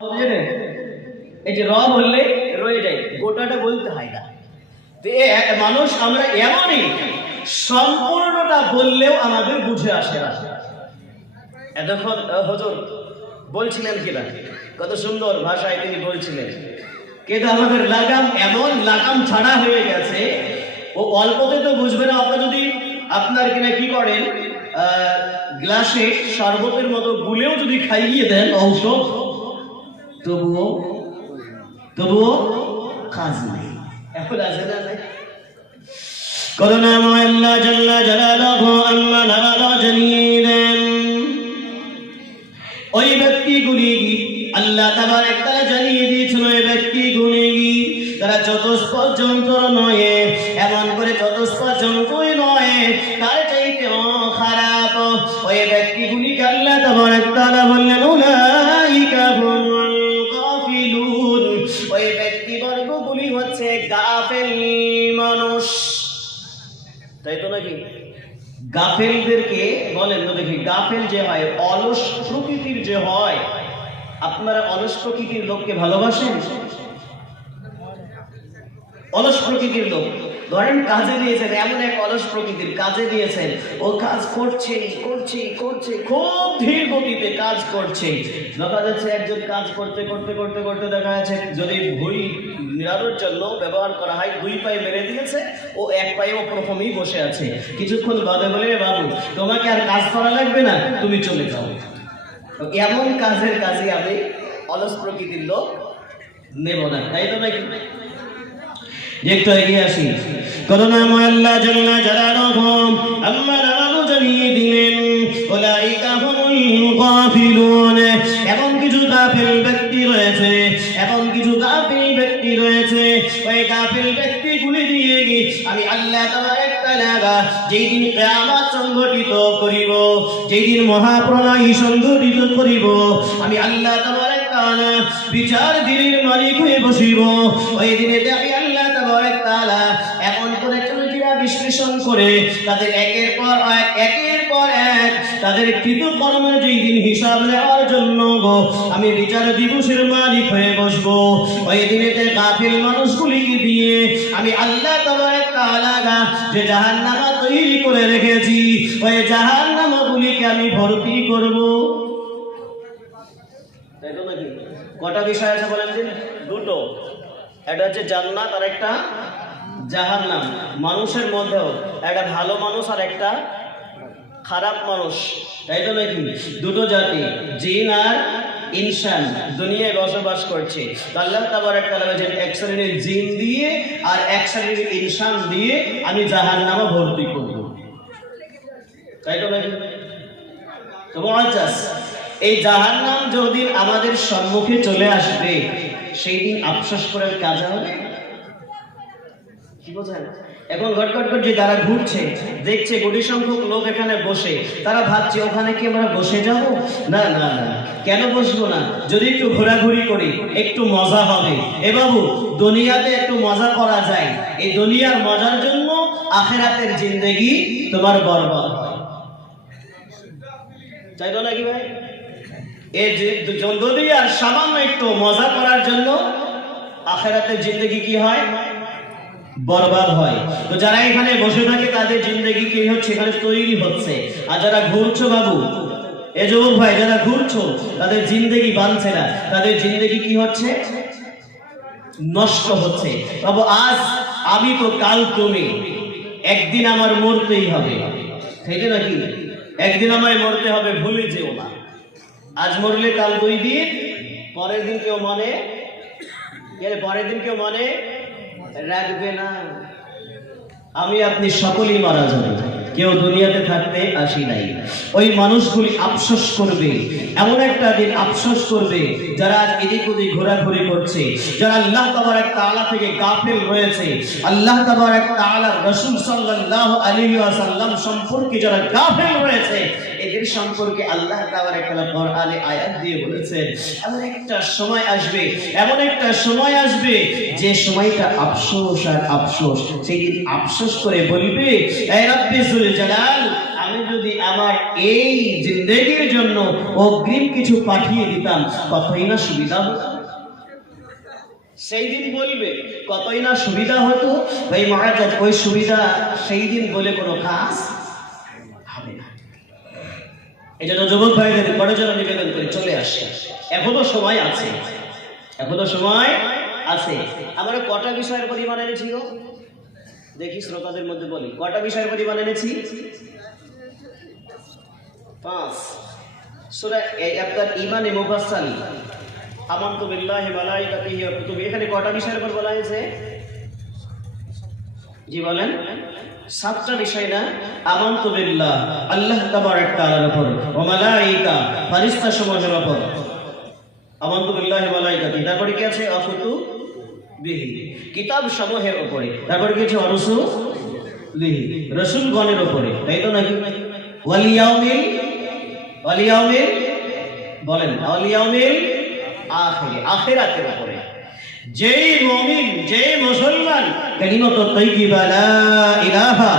এই যে র বললে রয়ে যায়, গোটাটা বলতে হয় না। মানুষ আমরা এমনই সম্পূর্ণটা বললেও আমাদের বুঝে আসে না। এতক্ষণ হুজুর বলছিলেন কিনা, কত সুন্দর ভাষায় তিনি বলছিলেন, কিন্তু আমাদের লাগাম এমন লাগাম ছাড়া হয়ে গেছে, ও অল্পতে তো বুঝবে না। আপনার যদি আপনার কিনা কি করেন, গ্লাসে শরবতের মতো গুলেও যদি খাইয়ে দেন ঔষধ, তবুও কাজ নেই। এখন আছে না করুণাময় আল্লাহ জাল্লা জালালুহু আম্মা নারালা জানিয়ে দেন, ওই ব্যক্তিগুলি আল্লাহ তাবারক তাআলা জানিয়ে দিয়েছেন, ওই ব্যক্তিগুলি তারা চতুষ্পদ যন্ত্র নয়, এমন করে চতুষ্পদ যন্ত্রই নয়, তার চাইতেও খারাপ। ওই ব্যক্তিগুলিকে আল্লাহ তাবারক তাআলা বললেন উলাইকা হুমুল গাফিলুন, ওই ব্যক্তিবর্গগুলি হচ্ছে গাফেল মানুষ। তাই তো নাকি? গাফেলদেরকে বলেন তো দেখি, গাফেল যে হয়, অলস প্রকৃতির যে হয়, আপনারা অলস প্রকৃতির লোককে ভালোবাসেন? অলস প্রকৃতির লোক ধরেন কাজে দিয়েছেন, এমন এক অলস প্রকৃতির কাজে দিয়েছেন, ও কাজ করছে করছে করছে, খুব ধীর গতিতে কাজ করছে। দেখা যাচ্ছে একজন কাজ করতে করতে করতে করতে দেখা যাচ্ছে যদি ঘড়ি নিরানোর জন্য ব্যবহার করা হয়, 2 পায়ে মেরে দিয়েছে, ও 1 পায়ে ও প্রথমেই বসে আছে। কিছুক্ষণ বাদে বলে, বাবু তোমাকে আর কাজ করা লাগবে না, তুমি চলে যাও। এমন কাজের কাজে আমি অলস প্রকৃতির লোক নেব না, তাই তো নাকি? একটু এগিয়ে আসি। করুণাময় আল্লাহ জাল্লা জালালুহু আম্মা নারালু জানিয়ে দিলেন উলাইকা হুমুল গাফিলুন, এমন কিছু গাফিল ব্যক্তি রয়েছে, এমন কিছু গাফিল ব্যক্তি রয়েছে, ওই গাফিল ব্যক্তিগুলি দিয়ে আমি আল্লাহ তাবারক তাআলা যেই দিন কিয়ামত সংঘটিত করিব, যেই দিন মহাপ্রলয় সংঘটিত করিব, আমি আল্লাহ তাবারক তাআলা বিচার দিনের মালিক হয়ে বসিব। ওই দিনে আমি আল্লাহ তাবারক তাআলা এমন করে চরিত্রা বিশ্লেষণ করে তাদের একের পর এক তাদের কৃতকর্মের যেই দিন হিসাব নেওয়ার জন্য আমি বিচার দিবসের মালিক হয়ে বসবো। ওই দিনেতে গাফিল মানুষগুলিকে দিয়ে আমি আল্লাহ তাবারক তাআলা যে জাহান্নাম তৈরি করে রেখেছি, ওই জাহান্নামগুলিকে আমি ভর্তি করব। তাই তো নাকি? কটা বিষয় আছে বলেন দিন? 2টো। একটা হচ্ছে জান্নাত আর একটা জাহান্নাম। মানুষের মধ্যেও একটা ভালো মানুষ আর একটা খারাপ মানুষ, তাই তো নাকি? 2টো জাতি, জিন আর ইনসান দুনিয়ায় বসবাস করছে। আল্লাহ তাবারক তাআলা বলেন এক শ্রেণীর জিন দিয়ে আর এক শ্রেণীর ইনসান দিয়ে আমি জাহান্নামে ভর্তি করব, তাই তো নাকি? তো মুআজ্জাজ, এই জাহান্নাম যেদিন আমাদের সম্মুখে চলে আসবে, সেই দিন আফসোস করার কাজ হবে কি বোঝেন? এখন ঘটঘট করে যে যারা ঘুরছে দেখছে কোটি সংখ্যক লোক এখানে বসে, তারা ভাবছে ওখানে কি আমরা বসে যাব? না না না, কেন বসবো না? যদি একটু ঘোরাঘুরি করি একটু মজা হবে। এ বাবু, দুনিয়াতে একটু মজা করা যায়, এই দুনিয়ার মজার জন্য আখিরাতের জিন্দেগি তোমার বরবাদ হয়, তাই তো নাকি ভাই? এই যে যদি আর সামান্য একটু মজা করার জন্য আখিরাতের জিন্দেগি কি হয়? বরবাদ হয়। তো যারা এখানে বসে থাকে তাদের জিন্দেগি কি হচ্ছে? এখানে তৈরি হচ্ছে। আর যারা ঘুরছো বাবু, এ যুবক ভাই যারা ঘুরছো, তাদের জিন্দেগি বানছে না, তাদের জিন্দেগি কি হচ্ছে? নষ্ট হচ্ছে। বাবু আজ আমি তো কাল তুমি, একদিন আমার মরতেই হবে, ঠিক নাকি? একদিন আমায় মরতে হবে, ভুলে যেও না। আজ মরলে কাল 2 দিন, পরের দিন কেউ মনে রাখবে না। আমি আপনি সকলেই মারা যাবে, কেউ দুনিয়াতে থাকতে আসি নাই। ওই মানুষগুলি আফসোস করবে, এমন একটা দিন আফসোস করবে যারা এদিক ওদিক ঘোরাঘুরি করছে, যারা আল্লাহ তাবারক তাআলা থেকে গাফিল রয়েছে, আল্লাহ তাবারক তাআলার রাসূল সাল্লাল্লাহু আলাইহি ওয়াসাল্লাম সম্পর্কে যারা গাফিল রয়েছে, এদের সম্পর্কে আল্লাহ তাবারক তাআলা কোরআনে আয়াত দিয়ে বলেছেন এমন একটা সময় আসবে, এমন একটা সময় আসবে যে সময়টা আফসোস আর আফসোস। সেই দিন আফসোস করে বলবে, হে রব্বে জুল জালাল, আমি যদি আমার এই জিন্দেগির জন্য অগ্রিম কিছু পাঠিয়ে দিতাম, কতই না সুবিধা হতো। সেই দিন বলবে কতই না সুবিধা হতো। ভাই মহারাজ, ওই সুবিধা সেই দিন বলে কোনো কাজ হবে না। এই জন্য যুবক ভাইদের বড় জোর নিবেদন করে চলে আসে, এখনো সময় আছে, এখনো সময় আছে। আমরা কটা বিষয়ের পরিমাণ এনেছি গো? দেখি শ্রোতাদের মধ্যে বলি, কটা বিষয়ের পরিমাণ এনেছি? 5। সূরা আপনার ঈমানে মুফাসসালি, আমানতু বিল্লাহি ওয়া মালাইকাতিহি ওয়া কুতুবিহি, এখানে কটা বিষয়ের উপর বলা হয়েছে? জি বলেন। 7টা বিষয় না? আমানতু বিল্লাহ, আল্লাহ তাবারক তাআলার উপর, ওয়া মালাইকা, ফেরেশতা সমূহের উপর, আমানতু বিল্লাহি ওয়া মালাইকাতিহি, তারপরে কি আছে? ওয়া কুতুবিহি, কিতাব সমূহের উপরে, তারপরে কি আছে? ওয়া রাসূলিহি, রাসূলগণের উপরে, তাই তো নাকি? ওয়াল ইয়াউমিল, ওয়াল ইয়াউমিল বলেন, ওয়াল ইয়াউমিল আখির, আখিরাতের উপরে। যেই মুমিন, যেই মুসলমান কালিমাত তাইয়্যিবা লা ইলাহা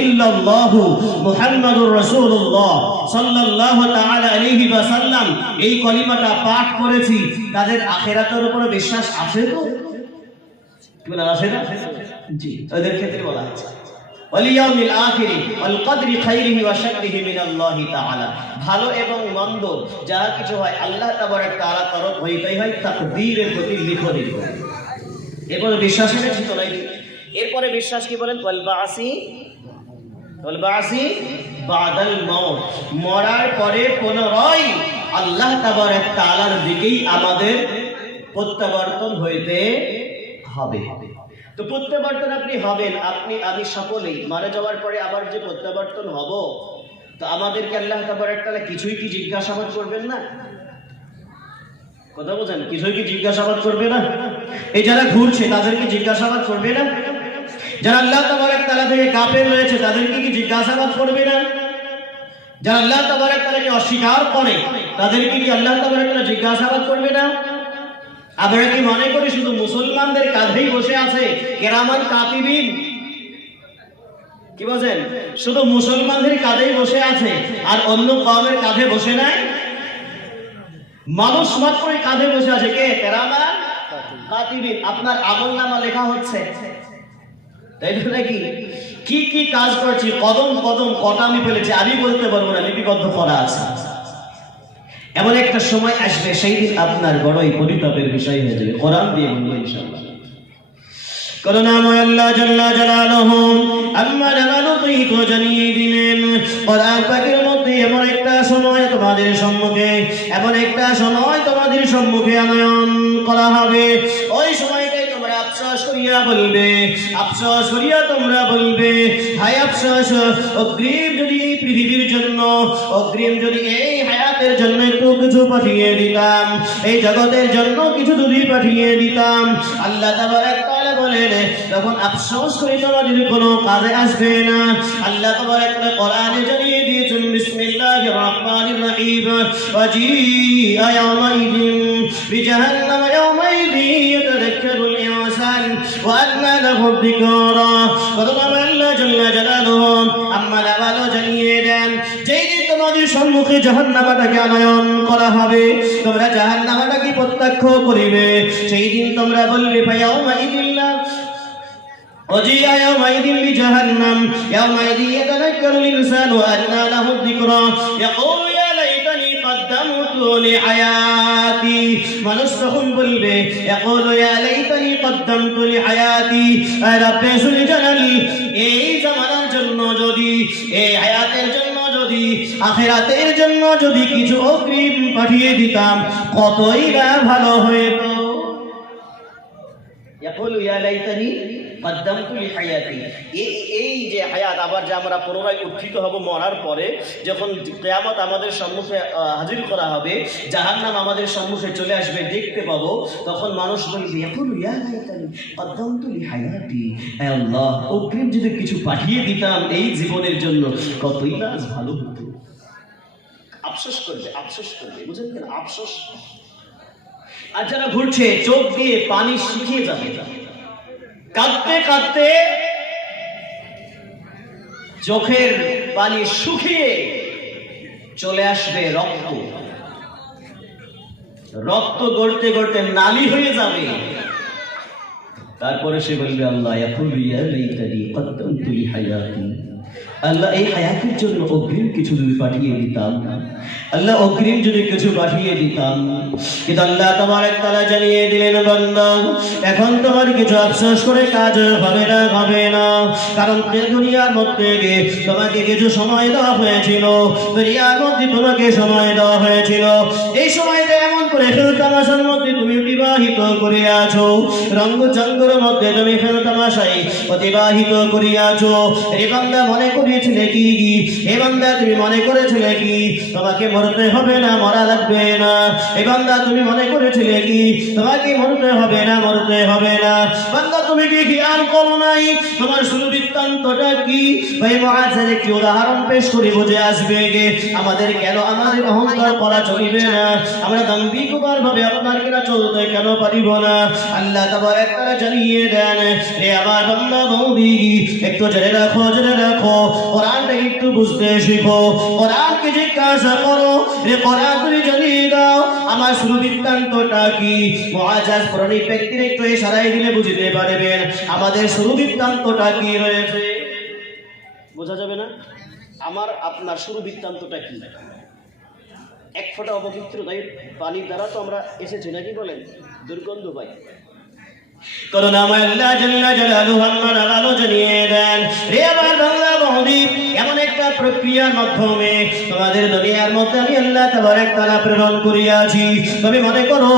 ইল্লাল্লাহু মুহাম্মাদুর রাসূলুল্লাহ সাল্লাল্লাহু তাআলা আলাইহি ওয়াসাল্লাম এই কলিমাটা পাঠ করেছি, তাদের আখিরাতের উপরে বিশ্বাস আছে তো? কি বলা আছে না? জি, তাদের ক্ষেত্রে বলা আছে ওয়াল ইয়াউমিল আখির ওয়াল কদরি খাইরিহি ওয়া শাররিহি মিনাল্লাহি তাআলা, ভালো এবং মন্দ যা কিছু হয় আল্লাহ তাবারক তাআলা তরফ হইতেই হয়, তাকদীরের প্রতি লিখনির। এরপরে বিশ্বাস এনেছি তো নাকি? এরপরে বিশ্বাস কি বলেন? ওয়াল বাসি, ওয়াল বাসি বাদাল মাউত, মরার পরে পুনরায় আল্লাহ তাবারক তাআলার দিকেই আমাদের প্রত্যাবর্তন হইতে হবে। তো প্রত্যাবর্তন আপনি হবেন, আপনি আমি সকলেই মারা যাওয়ার পরে আবার যে প্রত্যাবর্তন হব, তো আমাদেরকে আল্লাহ তাবারক তাআলা কিছুই কি জিজ্ঞাসাবাদ করবেন না? কথা বোঝেন? কিছুই কি জিজ্ঞাসাবাদ করবে না? এই যারা ঘুরছে তাদেরকে জিজ্ঞাসাবাদ করবে না? যারা আল্লাহ তাবারক তাআলা থেকে কাফের রয়েছে তাদেরকে কি জিজ্ঞাসাবাদ করবে না? যারা আল্লাহ তাবারক তাআলাকে অস্বীকার করে তাদেরকে কি আল্লাহ তাবারক তাআলা জিজ্ঞাসাবাদ করবে না? আমরা কি মনে করি শুধু মুসলমানদের কাঁধেই বসে আছে কিরামান কাতিবিন? কি বলেন? শুধু মুসলমানদের কাঁধেই বসে আছে আর অন্য কওমের কাঁধে বসে নাই? মানুষ মাত্রই কাঁধে বসে আছে কে? কিরামান কাতিবিন। আপনার আমলনামা লেখা হচ্ছে, তাই তো নাকি? কি কি কাজ করছি, কদম কদম কটা আমি ফেলেছি আমি বলতে পারবো না, লিপিবদ্ধ করা আছে। এমন একটা সময় আসবে সেই দিন আপনার বড়ই পরিতাপের বিষয় হয়ে যাবে। কোরআন দিয়ে বলবো ইনশাআল্লাহ। করুণাময় আল্লাহ জাল্লা জালালুহু আম্মা জালালুহি তো জানিয়ে দিলেন কোরআন পাকের মধ্যে এমন একটা সময় তোমাদের সম্মুখে, এমন একটা সময় তোমাদের সম্মুখে আনয়ন করা হবে। ওই সময়টাই তোমরা আফসোস করিয়া বলবে, আফসোস করিয়া তোমরা বলবে, হায় আফসোস, অগ্রিম যদি এই পৃথিবীর জন্য, অগ্রিম যদি এই হায়াতের জন্য একটু কিছু পাঠিয়ে দিতাম, এই জগতের জন্য কিছু যদি পাঠিয়ে দিতাম। আল্লাহ তাবারক তাআলা বলেন তখন আফসোস করে তোমাদের কোনো কাজে আসবে না। আল্লাহ তাবারক তাআলা কোরআনে জানিয়ে দিয়েছেন, বিসমিল্লাহির রহমানির রহিম, ওয়াজিআ ইয়াওমাইদিন বিজাহান্নাম ইয়াওমাইদিন ইয়াতাযাক্কারুল ইনসান ওয়া আন্না লাহু যিকরা। আল্লাহ জাল্লা জালালুহু আম্মা লাবালো জানিয়ে দেন যেই দিন তোমাদের সম্মুখে জাহান্নামটাকে আনয়ন করা হবে, তোমরা জাহান্নামটাকে প্রত্যক্ষ করিবে, সেই দিন তোমরা বলবে ফায়াউমাইদিল্লাহ وجيء يومئذ بجهنم يومئذ يتذكر الإنسان وأنى له الذكرى يقول يا ليتني قدمت لحياتي। মানুষ তখন বলবে يقول يا ليتني قدمت لحياتي, রব্বে জুল জালাল, এই জামানার জন্য যদি, এই হায়াতের জন্য যদি, আখিরাতের জন্য যদি কিছু অগ্রিম পাঠিয়ে দিতাম কতই না ভালো হতো। يقول يا ليتني قدمت لحياتي, এই যে হায়াত, আবার যে আমরা পুনরায় উত্থিত হব মরার পরে, যখন কিয়ামত আমাদের সম্মুখে হাজির করা হবে, জাহান্নাম আমাদের সম্মুখে চলে আসবে, দেখতে পাবো, তখন মানুষ বলবে يقول يا ليتني قدمت لحياتي, হে আল্লাহ, অগ্রিম যদি কিছু পাঠিয়ে দিতাম এই জীবনের জন্য কতই না ভালো হতো। আফসোস করবে, আফসোস করবে, বুঝলেন কেন? আফসোস। আর যারা ঘুরছে চোখ দিয়ে পানি শুকিয়ে যাবে, কাঁদতে কাঁদতে চোখের পানি শুকিয়ে চলে আসবে রক্ত, রক্ত গড়তে গড়তে নালি হয়ে যাবে। তারপরে সে বলবে আল্লাহ ইয়াকুলু ইয়া লাইতানি কদ্দামতু লি হায়াতি, আল্লাহ এই হায়াতের জন্য অগ্রিম কিছু যদি পাঠিয়ে দিতাম, আল্লাহ অগ্রিম যদি কিছু পাঠিয়ে দিতাম। কিন্তু আল্লাহ তাবারক তাআলা জানিয়ে দিলেন বান্দা এখন তোমার কিছু আফসোস করে কাজ হবে না, হবে না। কারণ দুনিয়ার মধ্যে তোমাকে কিছু সময় দেওয়া হয়েছিল, দুনিয়ার মধ্যে তোমাকে সময় দেওয়া হয়েছিল। এই সময়টা এমন করে খেল তামাশার মধ্যে তুমি অতিবাহিত করে আছো, রঙ্গ চঙ্গের মধ্যে তুমি খেল তামাশায় অতিবাহিত করে আছো। এ বান্দা মনে করেছিলে কি, এ বান্দা তুমি মনে করেছিলে কি তোমাকে মরতে হবে না, মরা লাগবে না? এ বান্দা তুমি মনে করেছিলে কি তোমাকে মরতে হবে না, মরতে হবে না? বান্দা তুমি কি খেয়াল করো নাই তোমার শুরু বৃত্তান্তটা কি? ভাই মুআজ্জার একটি উদাহরণ পেশ করে বুঝে আসবে গে আমাদের কেন আমাদের অহংকার করা চলিবে না, আমরা দাম্ভিকতার ভাবে আপনার কিনা চলতে কেন পারিব না? আল্লাহ তাবারক তাআলা জানিয়ে দেন রে আমার বান্দা বৌদি একটু জেনে রাখো, জেনে রাখো কোরআনটা একটু বুঝতে শিখো, কোরআনকে জিজ্ঞাসা করো রে কোরআন তুমি জানিয়ে দাও আমার শুরু বৃত্তান্তটা কি? মুআজ্জাজ পুরানি ব্যক্তির একটু ইশারায় দিলে বুঝতে পারবেন আমাদের শুরু বৃত্তান্তটা কি রয়েছে। বোঝা যাবে না আমার আপনার শুরু বৃত্তান্তটা কি? এক ফোঁটা অপবিত্র পানির দ্বারা তো আমরা এসেছি নাকি বলেন, দুর্গন্ধ পাই। করুণাময় আল্লাহ জাল্লা জালালুহু আল্লাহ আলো জানিয়ে দেন রে আমার বাংলা বৌদি এমন একটা প্রক্রিয়ার মাধ্যমে তোমাদের দুনিয়ার মধ্যে আমি আল্লাহ তাবারক তাআলা প্রেরণ করিয়াছি। তুমি মনে করো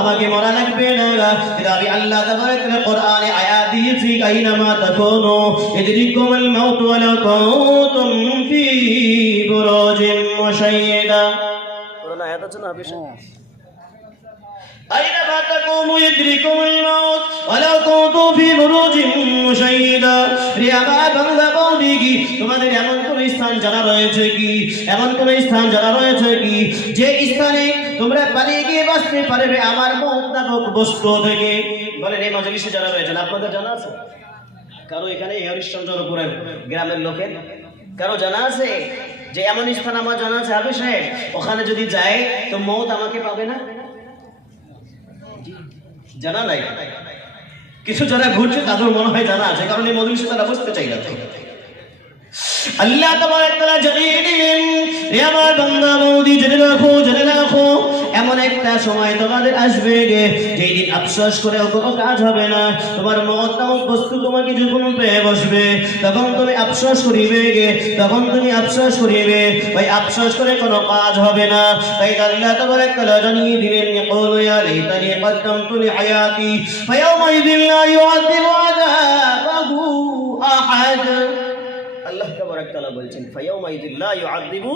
আমাকে মরা লাগবে না, কিন্তু আমি আল্লাহ তাবারক তাআলা কোরআনে আয়াত দিয়েছি আইনামা তাকুনু ইদরিকুমুল মাউতু ওয়ালাউ কুনতুম ফি বুরুজিন মুশাইয়্যাদা। কোরআন আয়াত আছে না বেশ, أينما تقوموا يدرككم الموت ولو كنتم في بروج مشيدة। রে আমার বাংলা বৌদি তোমাদের এমন কোন স্থান জানা রয়েছে কি, এমন কোন স্থান জানা রয়েছে কি যে স্থানে তোমরা পালিয়ে গিয়ে বাঁচতে পারবে আমার মওত নামক বস্তু থেকে? বলেন এই মজলিসে জানা রয়েছে না? আপনাদের জানা আছে? কারো এখানে হরিশ্চন্দ্রপুরের গ্রামের লোকের কারো জানা আছে যে এমন স্থান আমার জানা আছে হাফেজ সাহেব ওখানে যদি যায় তো মওত আমাকে পাবে না? জানা নাই। কিছু যারা ঘুরছে তাদের মনে হয় জানা আছে, কারণ এই মজলিসে তারা বুঝতে চাই না। আল্লাহ তাবারক তাআলা জানিয়ে দিলেন হে আমার বান্দা বৌদি জেনে রাখো, জেনে রাখো এমন একটা সময় তোমাদের আসবে যেই দিন আফসোস করে কোনো কাজ হবে না। তোমার মওত নামক বস্তু তোমাকে যখন পেয়ে বসবে তখন তুমি আফসোস করিবে, তখন তুমি আফসোস করিবে, ভাই আফসোস করে কোনো কাজ হবে না। তাই আল্লাহ তাবারক তাআলা জানিয়ে দিলেন ইয়াকুলু ইয়া লাইতানি কদ্দামতু লি হায়াতি ফায়াউমাইযিন লা ইউআযিবু আযাবাহু আহাদ। আল্লাহ তাবারক তাআলা বলছেন ফায়াউমাইযিন লা ইউআযিবু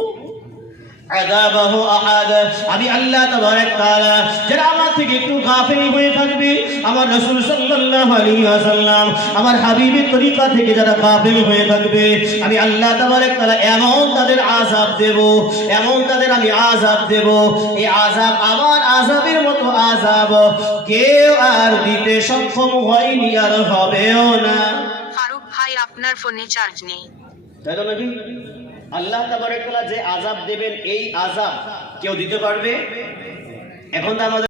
আযাবাহু আহাদ। আমি আল্লাহ তাবারক তাআলা যারা আমার থেকে একটু গাফিল হয়ে থাকবে, আমার রাসূল সাল্লাল্লাহু আলাইহি ওয়াসাল্লাম আমার হাবিবের তরিকা থেকে যারা গাফিল হয়ে থাকবে, আমি আল্লাহ তাবারক তাআলা এমন তাদের আযাব দেব, এমন তাদের আমি আযাব দেব, এই আযাব আমার আযাবের মতো আযাব কেউ আর দিতে সক্ষম হয়নি আর হবেও না। ফারুক ভাই আপনার ফোনে চার্জ নেই, তাই তো নাকি? আল্লাহ তাবারক তাআলা যে আযাব দেবেন এই আযাব কেউ দিতে পারবে? এখন তো আমাদের